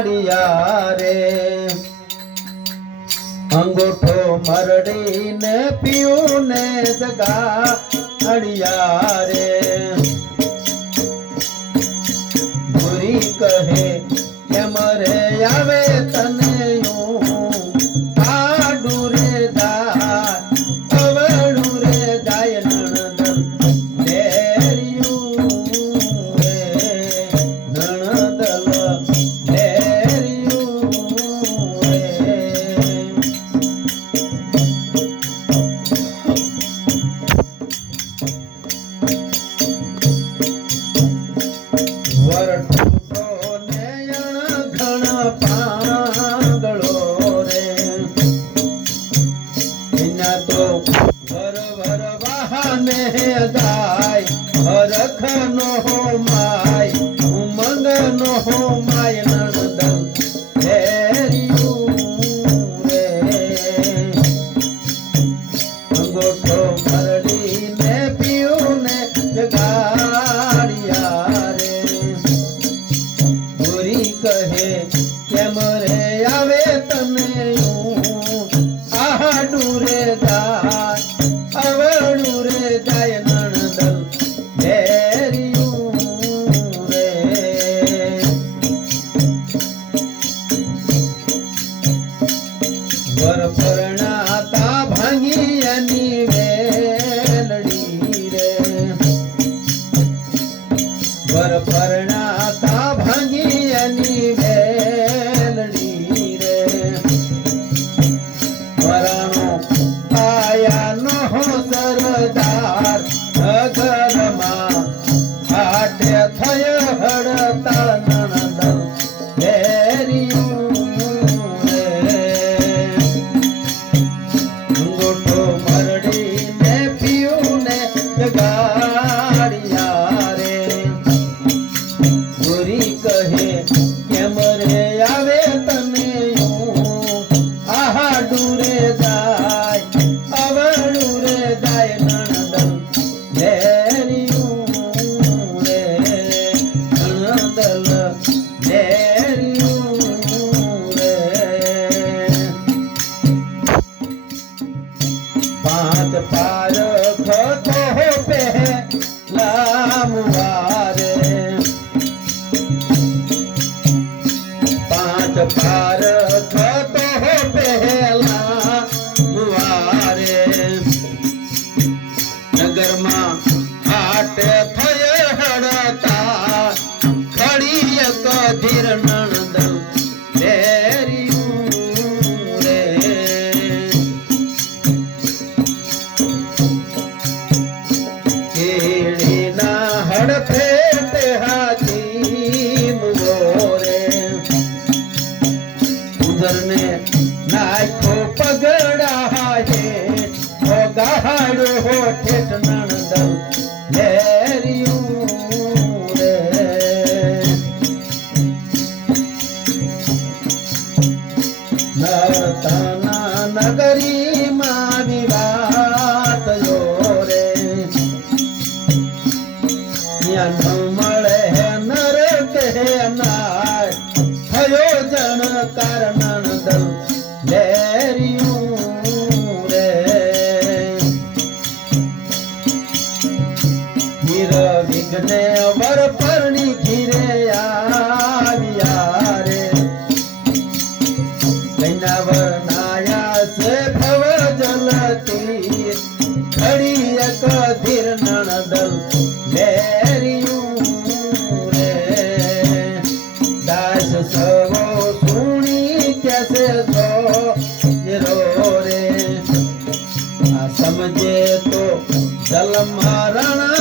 રે અંગૂઠો મરડીને પીયું ને જગાડ્યા રે ભૂરી કહે કેમ રે આવે તને આડું રે જાય અવળું રે જાય નણંદ લેરિયું રે નણંદ હરખ નો માય ઉમંગ નો માય નણંદ લેરિયું રે અંગૂઠો મરડીને પીયું ને જગાડ્યા રે ભૂરી કહે કેમ રે આવે તને આડું રે જાય અવળું રે જાય નણંદ લેરિયું રે વર પરણાતા ભાંગી એની વેલડી રે વર પરણાતા ભાંગી એની વેલડી રે વરાણો આયા નો સરદાર ઘરમાં હાટે થય હડતાળ નણંદ લેરિયું રે અંગૂઠો મરડીને પીયું ને જગાડ્યા રે ભૂરી કહે કેમ રે આવે તને આડું રે જાય અવળું રે જાય નણંદ લેરિયું રે નણંદ લેરિયું રે પાંચ પારખ તો પહેલા મુવારે પાંચ પારખ તો પહેલા મુવારે નગરમાં હાટે થયે હડતા ખડી એક ધીર નણંદ લેરિયું રે કેળીના હડફેટે હાથી મુવો રે ઉંદરને નાખો પગડા હે ગાડો ઠેઠ નણંદ લેરિયું રે નર્તના નગરીમાં વિવાહ થયો રે ત્યાં ન મળે નર કે નાય થયો જણકાર નણંદ લેરિયું રે વિઘ્ને વર પરણી ઘીરે આવ્યા રે કૈના વર નાયા છે ભવ જલતી ખડી એક ધીર નણંદ લેરિયું રે દાસ સવો સુણી કેસે સો રો રે આ સમજે તો જલ મારણ